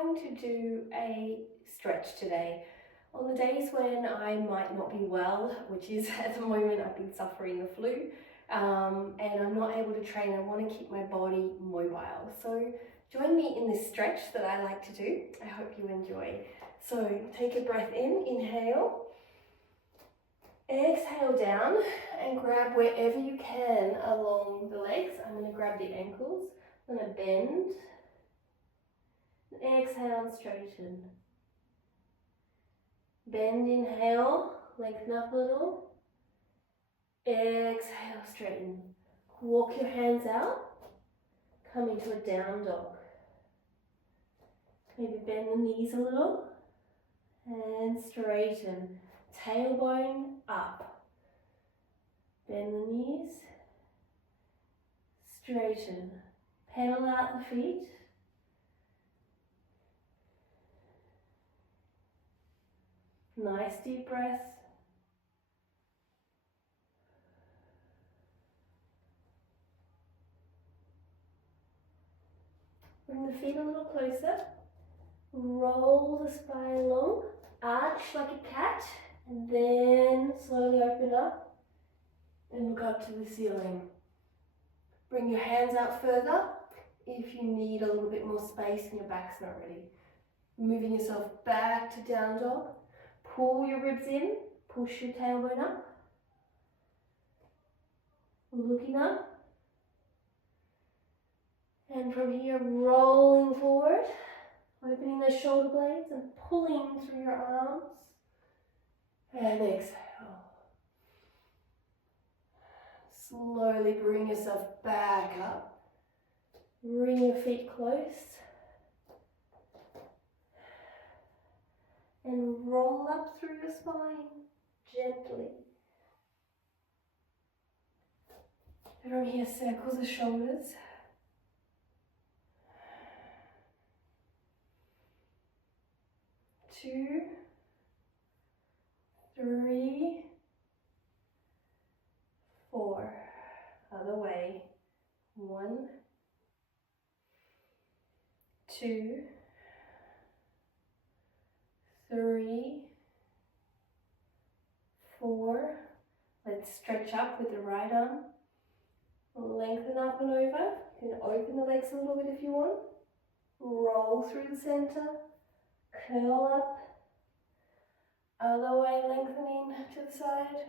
going to do a stretch today. On the days when I might not be well, which is at the moment I've been suffering the flu, and I'm not able to train, I want to keep my body mobile. So join me in this stretch that I like to do. I hope you enjoy. So take a breath in, inhale. Exhale down and grab wherever you can along the legs. I'm going to grab the ankles. I'm going to bend. Exhale and straighten. Bend, inhale, lengthen up a little. Exhale, straighten. Walk your hands out. Come into a down dog. Maybe bend the knees a little. And straighten. Tailbone up. Bend the knees. Straighten. Pedal out the feet. Nice deep breath. Bring the feet a little closer. Roll the spine long. Arch like a cat. And then slowly open up and look up to the ceiling. Bring your hands out further if you need a little bit more space and your back's not ready. Moving yourself back to down dog. Pull your ribs in. Push your tailbone up. Looking up. And from here, rolling forward. Opening those shoulder blades and pulling through your arms. And exhale. Slowly bring yourself back up. Bring your feet close. And roll up through your spine gently. And from here, circle the shoulders. 2, 3, 4. Other way. 1, 2, 3, 4. Let's stretch up with the right arm. Lengthen up and over. You can open the legs a little bit if you want. Roll through the center. Curl up. Other way, lengthening to the side.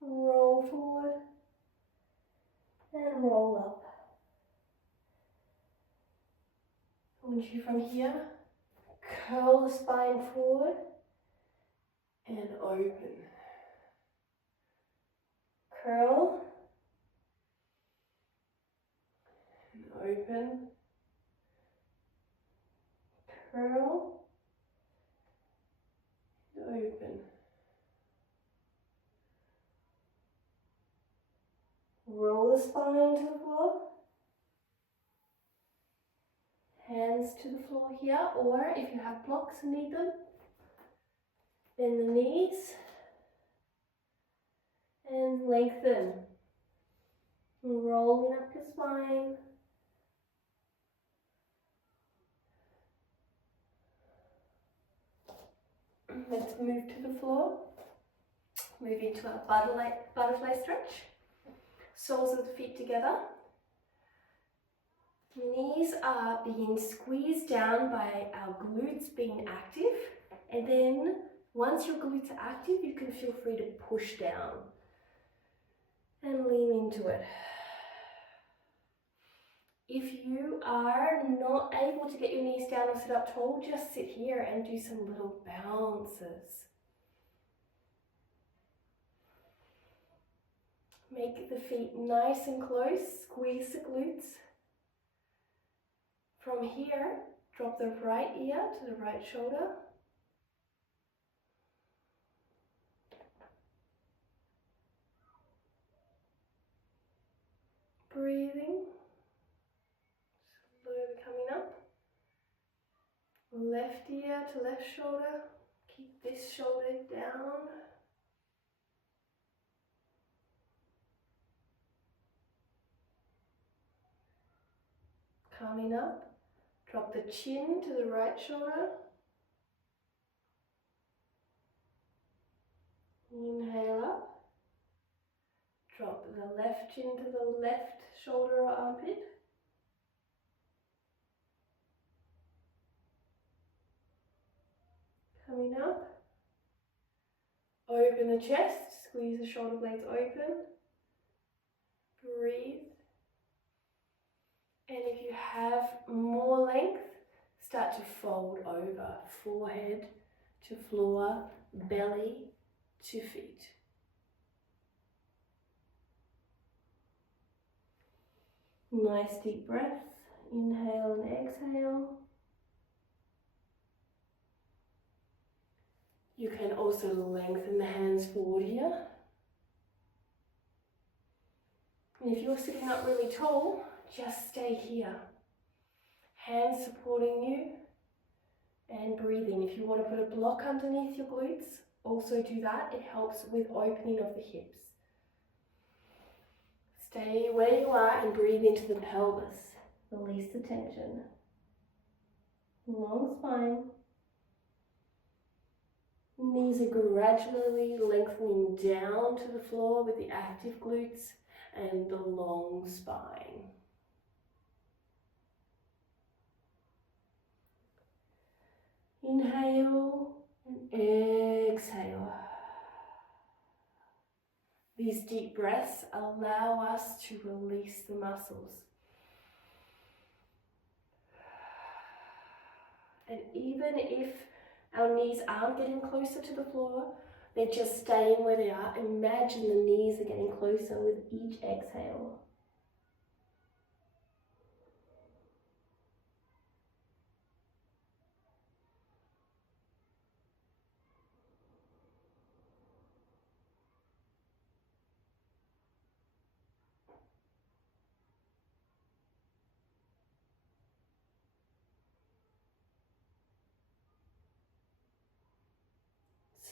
Roll forward. And roll up. I want you from here, curl the spine forward and open. Curl and open. Curl and open. Roll the spine to the floor. Hands to the floor here, or if you have blocks and need them, bend the knees and lengthen. Rolling up your spine. Let's move to the floor. Move into our butterfly stretch. Soles of the feet together. Knees are being squeezed down by our glutes being active. And then once your glutes are active, you can feel free to push down and lean into it. If you are not able to get your knees down or sit up tall, just sit here and do some little bounces. Make the feet nice and close, squeeze the glutes. From here, drop the right ear to the right shoulder. Breathing. Slowly coming up. Left ear to left shoulder. Keep this shoulder down. Coming up. Drop the chin to the right shoulder. Inhale up. Drop the left chin to the left shoulder or armpit. Coming up. Open the chest, squeeze the shoulder blades open. Breathe. And if you have more length, start to fold over. Forehead to floor, belly to feet. Nice deep breath. Inhale and exhale. You can also lengthen the hands forward here. And if you're sitting up really tall, just stay here. Hands supporting you and breathing. If you want to put a block underneath your glutes, also do that. It helps with opening of the hips. Stay where you are and breathe into the pelvis. Release the tension. Long spine. Knees are gradually lengthening down to the floor with the active glutes and the long spine. Inhale and exhale. These deep breaths allow us to release the muscles. And even if our knees aren't getting closer to the floor, they're just staying where they are. Imagine the knees are getting closer with each exhale.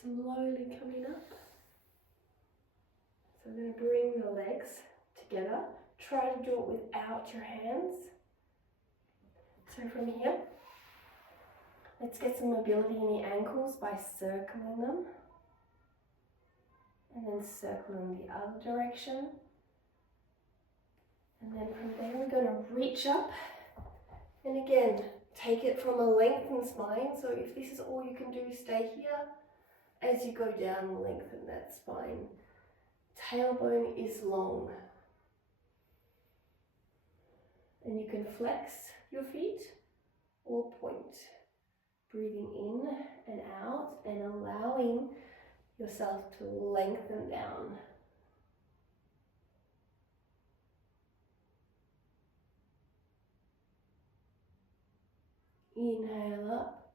Slowly coming up. So I'm going to bring the legs together. Try to do it without your hands. So from here, let's get some mobility in the ankles by circling them. And then circling the other direction. And then from there we're going to reach up. And again, take it from a lengthened spine. So if this is all you can do, stay here. As you go down, lengthen that spine. Tailbone is long. And you can flex your feet or point. Breathing in and out and allowing yourself to lengthen down. Inhale up.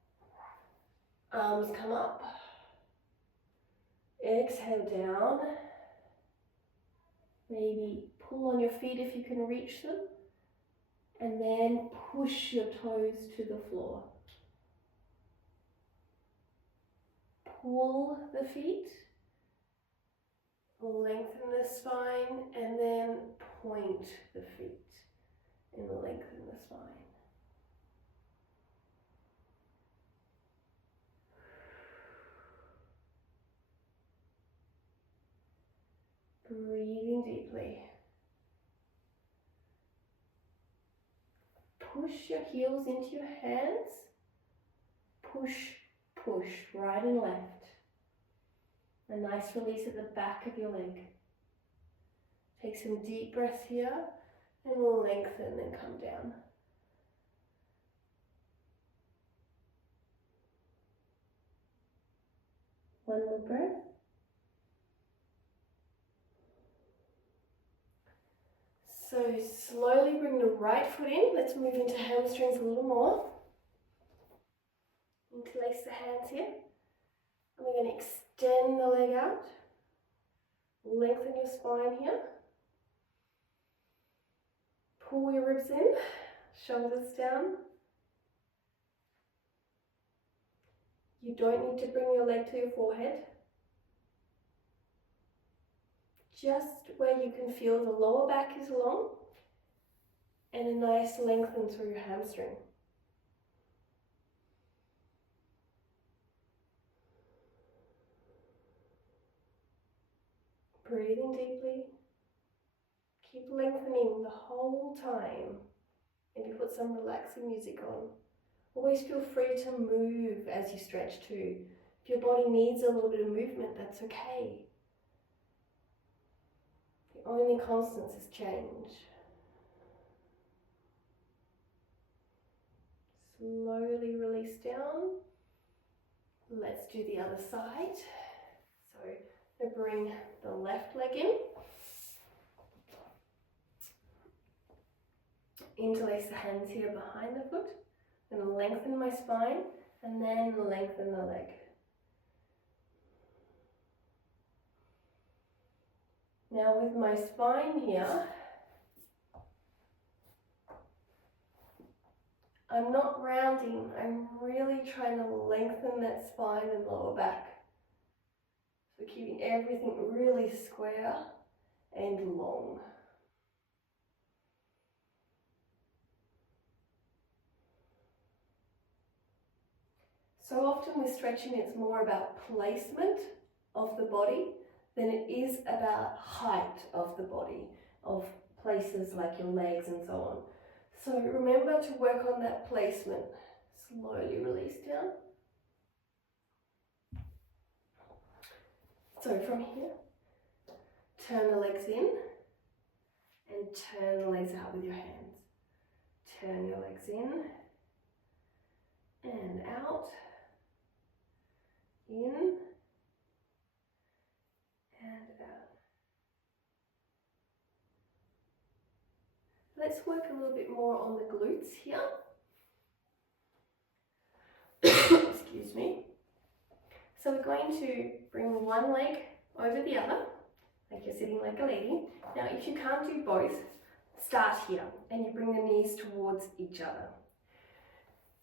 Arms come up. Exhale down. Maybe pull on your feet if you can reach them. And then push your toes to the floor. Pull the feet. Lengthen the spine and then point the feet and lengthen the spine. Breathing deeply. Push your heels into your hands. Push, push, right and left. A nice release at the back of your leg. Take some deep breaths here and lengthen and come down. One more breath. So slowly bring the right foot in. Let's move into hamstrings a little more. Interlace the hands here. And we're going to extend the leg out. Lengthen your spine here. Pull your ribs in. Shoulders down. You don't need to bring your leg to your forehead. Just where you can feel the lower back is long and a nice lengthen through your hamstring. Breathing deeply. Keep lengthening the whole time. Maybe put some relaxing music on. Always feel free to move as you stretch too. If your body needs a little bit of movement, that's okay. The only constant is change. Slowly release down. Let's do the other side. So I'm going to bring the left leg in. Interlace the hands here behind the foot. I'm going to lengthen my spine and then lengthen the leg. Now with my spine here, I'm not rounding, I'm really trying to lengthen that spine and lower back. So keeping everything really square and long. So often with stretching, it's more about placement of the body than it is about height of the body, of places like your legs and so on. So remember to work on that placement. Slowly release down. So from here, turn the legs in and turn the legs out with your hands. Turn your legs in and out. In and out. Let's work a little bit more on the glutes here. Excuse me. So we're going to bring one leg over the other, like you're sitting like a lady. Now if you can't do both, start here and you bring the knees towards each other.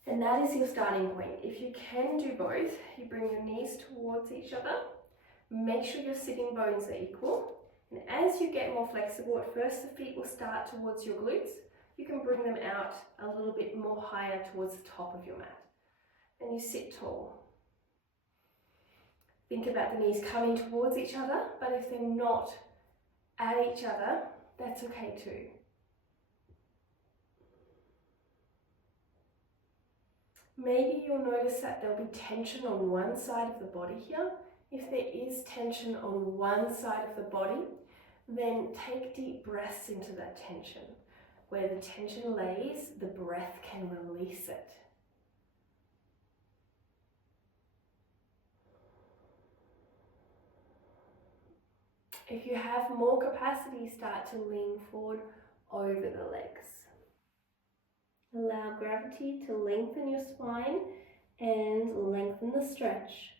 And that is your starting point. If you can do both, you bring your knees towards each other. Make sure your sitting bones are equal. And as you get more flexible, at first the feet will start towards your glutes. You can bring them out a little bit more higher towards the top of your mat. And you sit tall. Think about the knees coming towards each other, but if they're not at each other, that's okay too. Maybe you'll notice that there'll be tension on one side of the body here. If there is tension on one side of the body, then take deep breaths into that tension. Where the tension lays, the breath can release it. If you have more capacity, start to lean forward over the legs. Allow gravity to lengthen your spine and lengthen the stretch.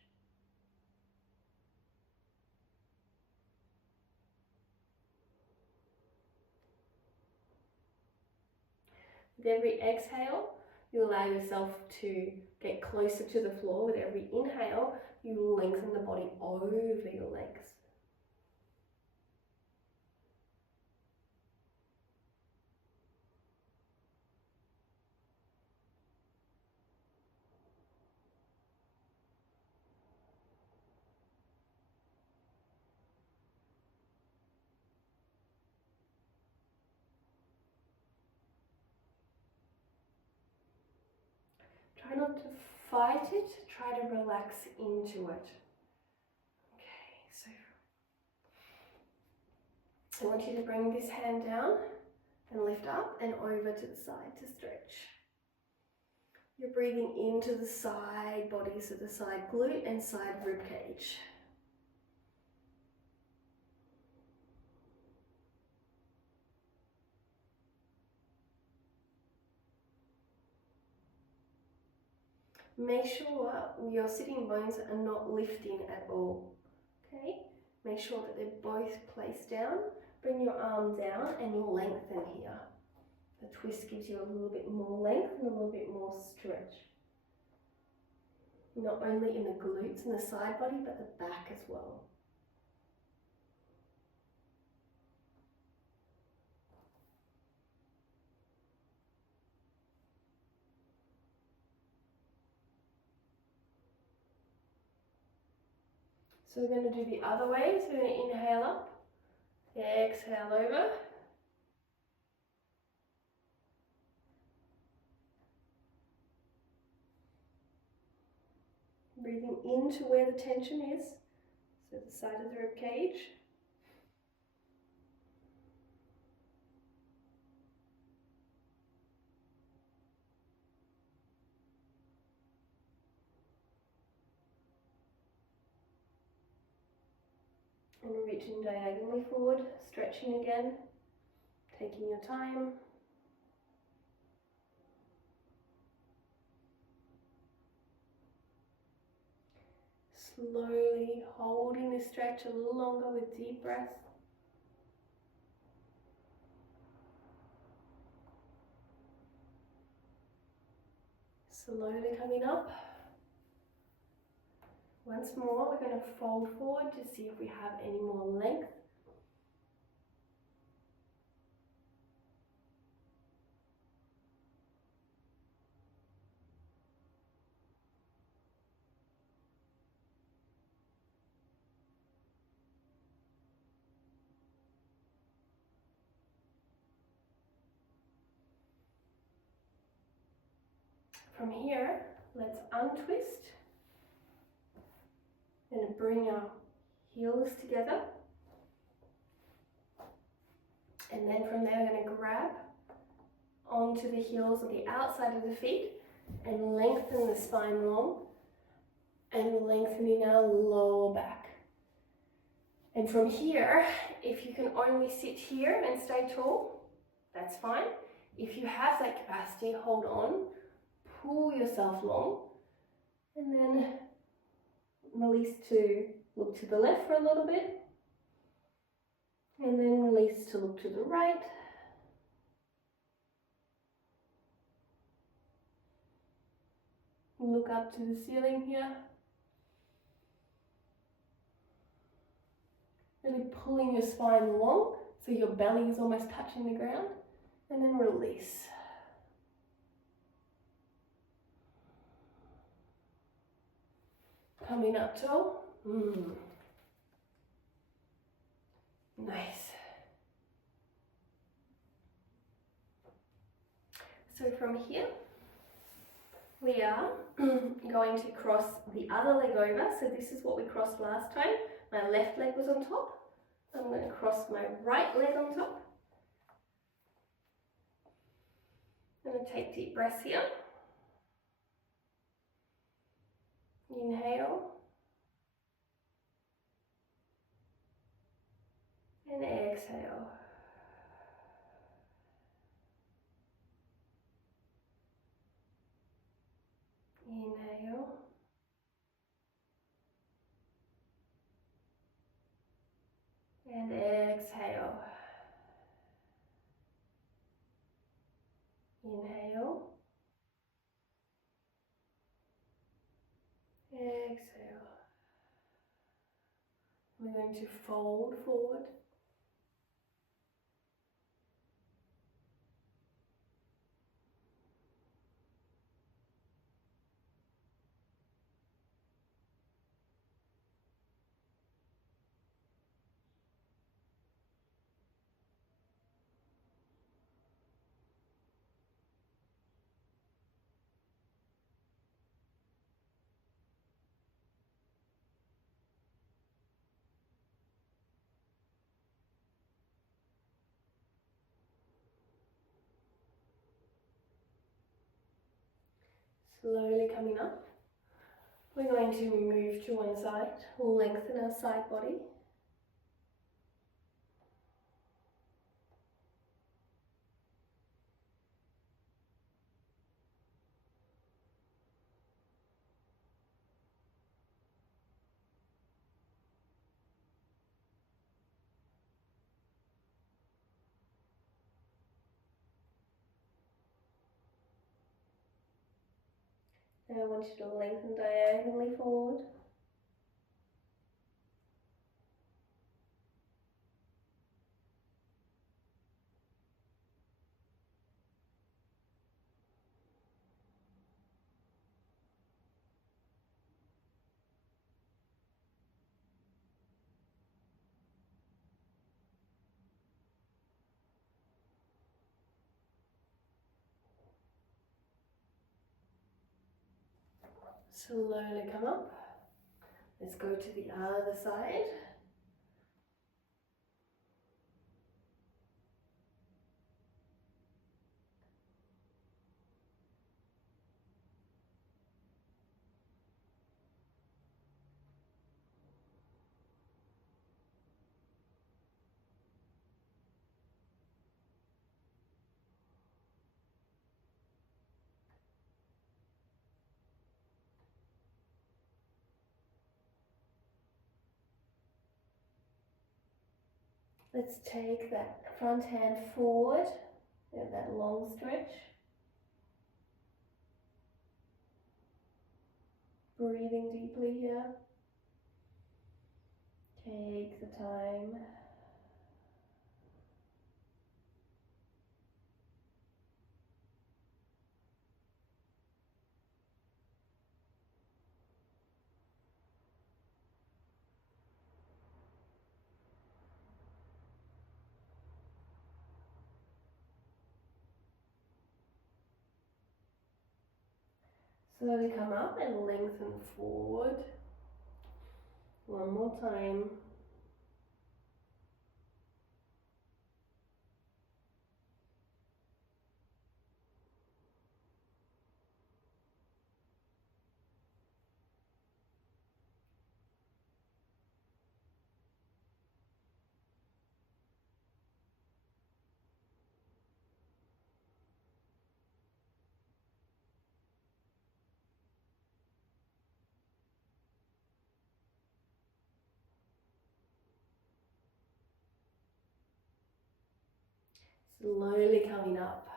With every exhale, you allow yourself to get closer to the floor. With every inhale, you lengthen the body over your legs. Try not to fight it, try to relax into it. Okay, so I want you to bring this hand down and lift up and over to the side to stretch. You're breathing into the side body, so the side glute and side rib cage. Make sure your sitting bones are not lifting at all. Okay? Make sure that they're both placed down. Bring your arm down and lengthen here. The twist gives you a little bit more length and a little bit more stretch. Not only in the glutes and the side body, but the back as well. So we're going to do the other way. So we're going to inhale up, exhale over. Breathing into where the tension is, so the side of the rib cage. And reaching diagonally forward, stretching again, taking your time. Slowly holding this stretch a little longer with deep breaths. Slowly coming up. Once more, we're going to fold forward to see if we have any more length. From here, let's untwist and bring our heels together. And then from there, we're going to grab onto the heels of the outside of the feet and lengthen the spine long and lengthening our lower back. And from here, if you can only sit here and stay tall, that's fine. If you have that capacity, hold on, pull yourself long, and then release to look to the left for a little bit, and then release to look to the right. Look up to the ceiling here. Really pulling your spine long so your belly is almost touching the ground, and then release. Coming up tall. Nice. So from here, we are going to cross the other leg over. So this is what we crossed last time. My left leg was on top. I'm going to cross my right leg on top. I'm going to take deep breaths here. Inhale. And exhale. Inhale. And exhale. Inhale. Exhale. We're going to fold forward. Slowly coming up. We're going to move to one side, lengthen our side body. And I want you to lengthen diagonally forward. Slowly come up. Let's go to the other side. Let's take that front hand forward, that long stretch. Breathing deeply here. Take the time. Slowly come up and lengthen forward. One more time. Slowly coming up.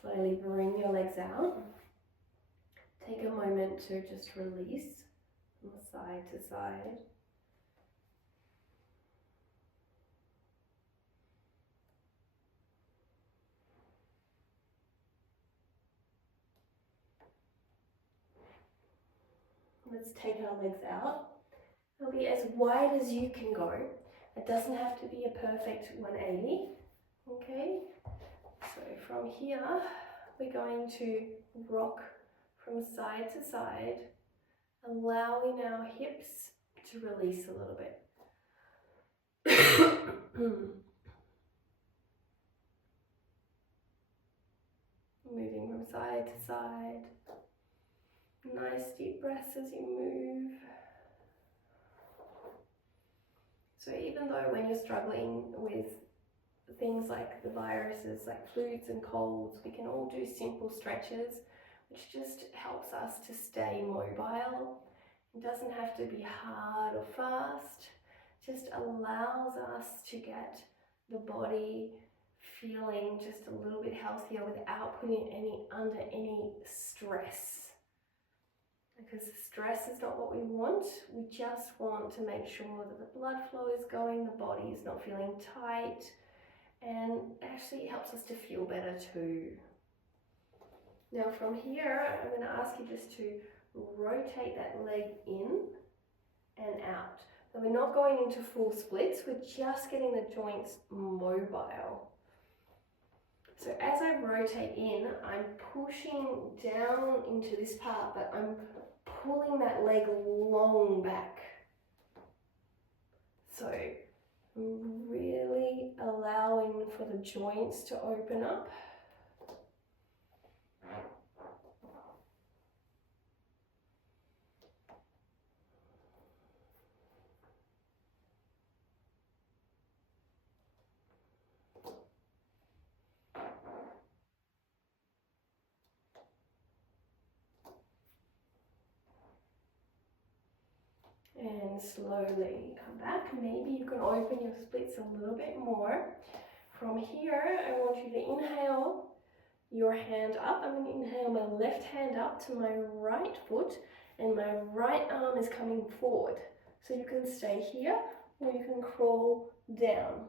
Slowly bring your legs out. Take a moment to just release from side to side. Let's take our legs out. It'll be as wide as you can go. It doesn't have to be a perfect 180. Okay? So from here, we're going to rock from side to side, allowing our hips to release a little bit. Moving from side to side. Nice deep breaths as you move. So even though when you're struggling with things like the viruses, like flus and colds, we can all do simple stretches, which just helps us to stay mobile. It doesn't have to be hard or fast, just allows us to get the body feeling just a little bit healthier without putting under any stress. Because stress is not what we want. We just want to make sure that the blood flow is going, the body is not feeling tight, and actually it helps us to feel better too. Now from here, I'm going to ask you just to rotate that leg in and out. So we're not going into full splits, we're just getting the joints mobile. So as I rotate in, I'm pushing down into this part, but I'm pulling that leg long back. So really allowing for the joints to open up. And slowly come back. Maybe you can open your splits a little bit more. From here, I want you to inhale your hand up. I'm going to inhale my left hand up to my right foot, and my right arm is coming forward. So you can stay here or you can crawl down.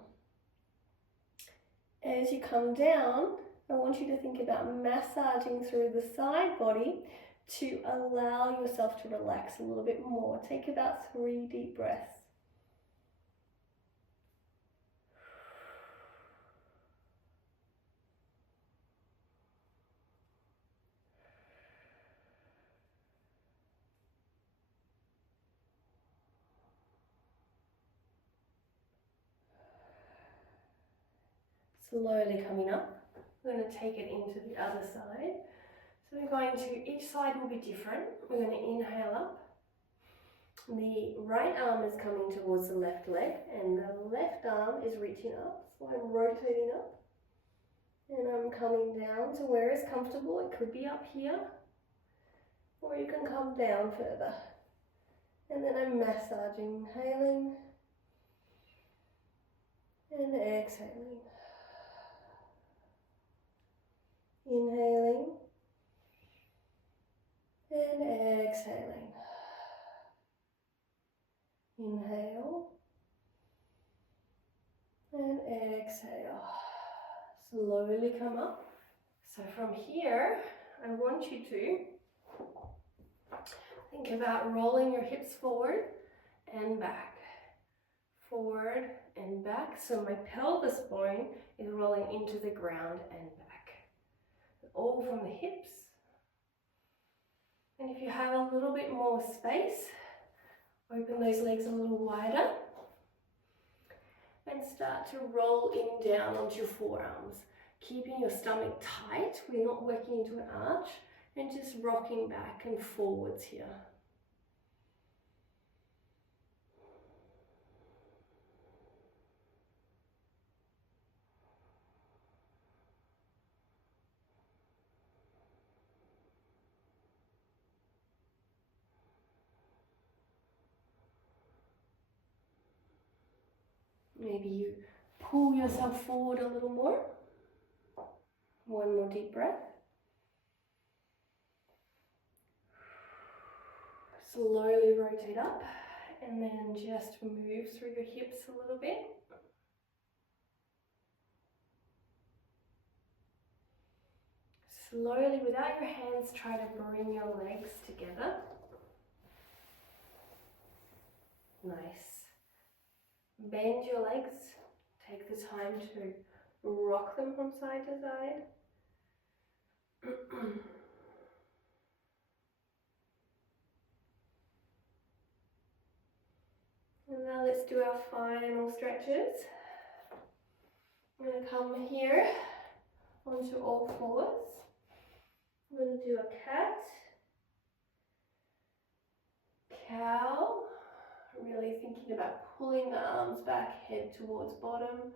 As you come down, I want you to think about massaging through the side body to allow yourself to relax a little bit more. Take about 3 deep breaths. Slowly coming up. We're going to take it into the other side. So we're going to, each side will be different. We're going to inhale up. The right arm is coming towards the left leg and the left arm is reaching up. So I'm rotating up and I'm coming down to where is comfortable. It could be up here or you can come down further. And then I'm massaging, inhaling and exhaling. Inhaling and exhaling. Inhale and exhale. Slowly come up. So from here, I want you to think about rolling your hips forward and back. Forward and back. So my pelvis bone is rolling into the ground and back. All from the hips. And if you have a little bit more space, open those legs a little wider and start to roll in down onto your forearms, keeping your stomach tight. We're not working into an arch, and just rocking back and forwards here. Maybe you pull yourself forward a little more. One more deep breath. Slowly rotate up and then just move through your hips a little bit. Slowly, without your hands, try to bring your legs together. Nice. Bend your legs. Take the time to rock them from side to side. And now let's do our final stretches. I'm going to come here onto all fours. I'm going to do a cat, cow, really thinking about pulling the arms back, head towards bottom.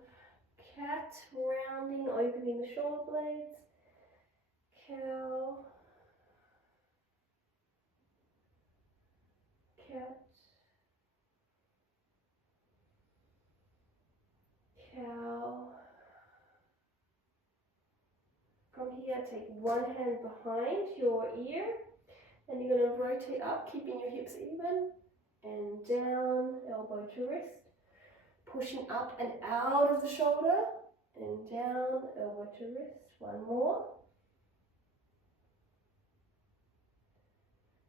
Cat, rounding, opening the shoulder blades. Cow, cat, cow. From here, take one hand behind your ear and you're going to rotate up, keeping your hips even, and down, elbow to wrist. Pushing up and out of the shoulder, and down, elbow to wrist. One more.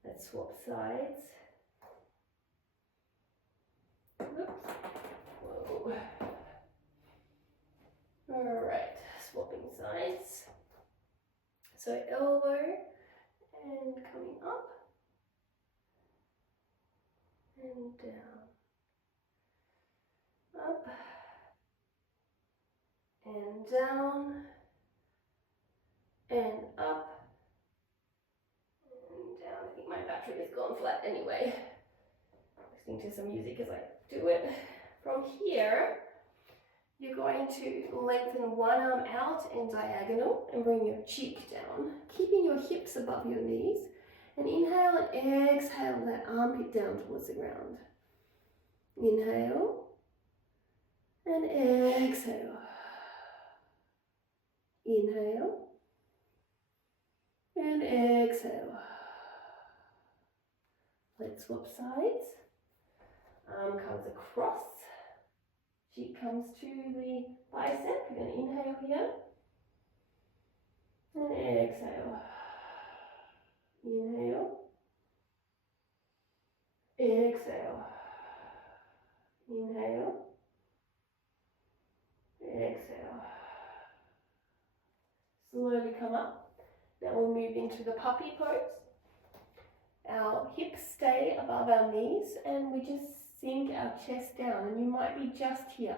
Let's swap sides. Oops. Whoa. All right, swapping sides. So elbow and coming up and down. Up and down and up and down. I think my battery has gone flat anyway. Listening to some music as I do it. From here, you're going to lengthen one arm out and diagonal and bring your cheek down, keeping your hips above your knees. And inhale and exhale that armpit down towards the ground. Inhale and exhale. Inhale and exhale. Let's swap sides. Arm comes across. Cheek comes to the bicep. You're going to inhale here and exhale. Inhale, exhale. Inhale, exhale. Slowly come up. Now we'll move into the puppy pose. Our hips stay above our knees and we just sink our chest down, and you might be just here.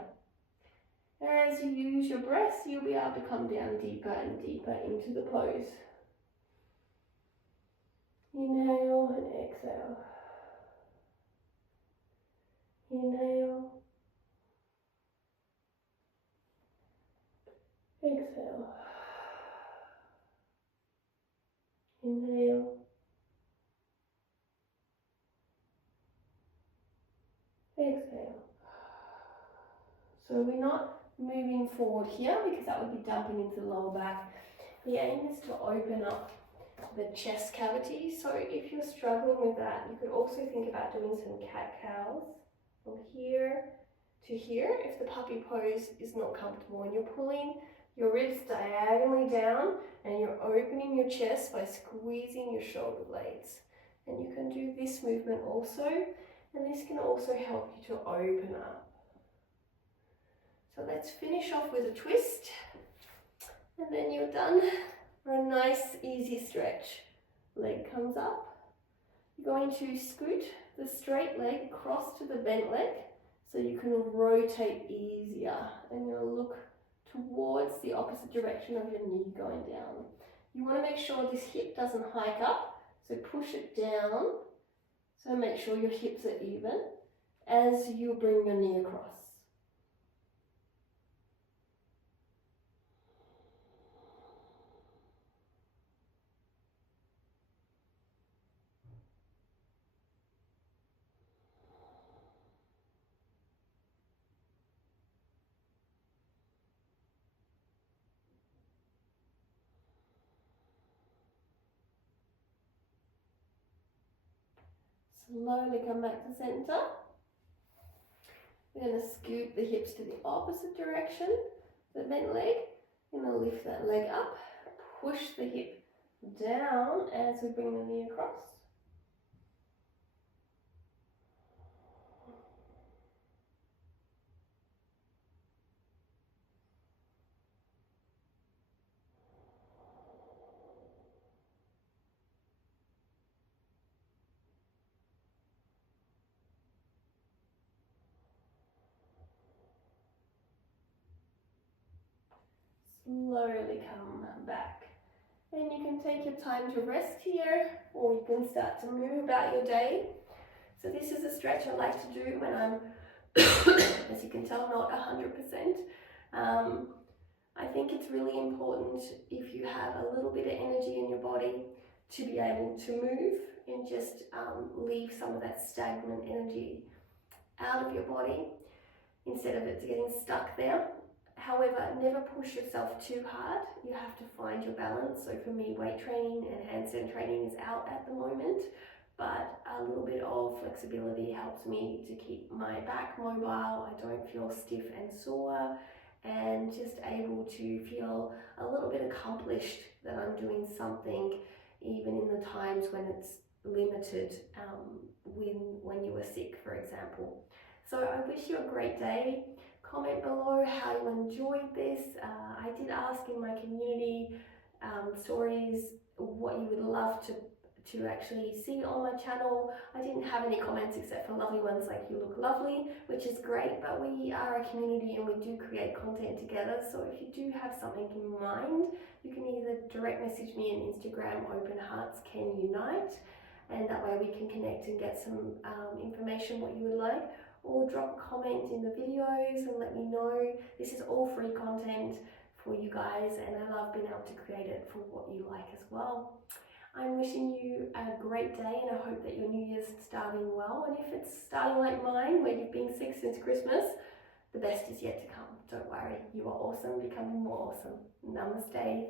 As you use your breath, you'll be able to come down deeper and deeper into the pose. Inhale and exhale. Inhale. Exhale. Inhale. Exhale. So we're not moving forward here because that would be dumping into the lower back. The aim is to open up the chest cavity. So if you're struggling with that, you could also think about doing some cat-cows from here to here if the puppy pose is not comfortable, and you're pulling your ribs diagonally down and you're opening your chest by squeezing your shoulder blades. And you can do this movement also, and this can also help you to open up. So let's finish off with a twist, and then you're done for a nice easy stretch. Leg comes up. You're going to scoot the straight leg across to the bent leg so you can rotate easier, and you'll look towards the opposite direction of your knee going down. You want to make sure this hip doesn't hike up, so push it down. So make sure your hips are even as you bring your knee across. Slowly come back to center. We're going to scoot the hips to the opposite direction, the bent leg. We're going to lift that leg up, push the hip down as we bring the knee across. Slowly come back. And you can take your time to rest here, or you can start to move about your day. So this is a stretch I like to do when I'm, as you can tell, not 100%. I think it's really important, if you have a little bit of energy in your body, to be able to move and just leave some of that stagnant energy out of your body instead of it getting stuck there. However, never push yourself too hard. You have to find your balance. So for me, weight training and handstand training is out at the moment, but a little bit of flexibility helps me to keep my back mobile. I don't feel stiff and sore, and just able to feel a little bit accomplished that I'm doing something, even in the times when it's limited, when you were sick, for example. So I wish you a great day. Comment below how you enjoyed this. I did ask in my community stories what you would love to actually see on my channel. I didn't have any comments except for lovely ones like "you look lovely," which is great, but we are a community and we do create content together. So if you do have something in mind, you can either direct message me on Instagram, Open Hearts Can Unite, and that way we can connect and get some information what you would like, or drop a comment in the videos and let me know. This is all free content for you guys, and I love being able to create it for what you like as well. I'm wishing you a great day, and I hope that your New Year's starting well. And if it's starting like mine, where you've been sick since Christmas, the best is yet to come. Don't worry, you are awesome, becoming more awesome. Namaste.